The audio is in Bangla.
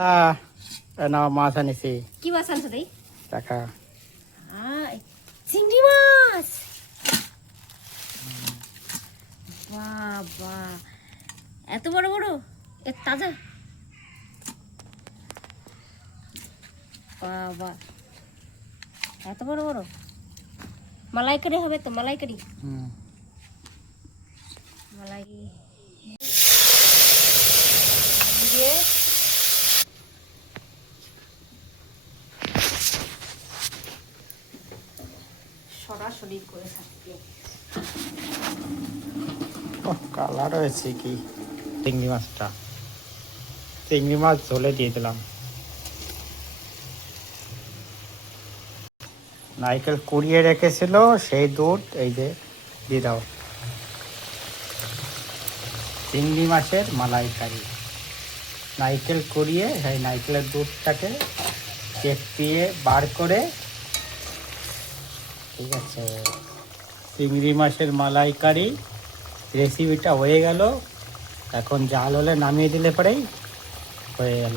না মাছ আনিছি। কি মাছ আনছো তাই? দেখা চিংড়ি মাছ। বাবা এত বড় বড়, তাজা। বাবা এত বড় বড় মালাইকারি হবে তো, মালাইকারি। মালাই দিয়ে সরাসরি করে থাকবে। কালার হয়েছে কি চিংড়ি মাছটা, চিংড়ি মাছ ঝোলে দিয়ে দিলাম। নারকেল কুড়িয়ে রেখেছিল সেই দুধ এই যে দিয়ে দাও। চিংড়ি মাছের মালাইকারি, নারকেল কুড়িয়ে সেই নারকেলের দুধটাকে চেপিয়ে বার করে, ঠিক আছে। চিংড়ি মাছের মালাইকারি রেসিপিটা হয়ে গেল। এখন জাল হলে নামিয়ে দিলে পরেই হয়ে গেল।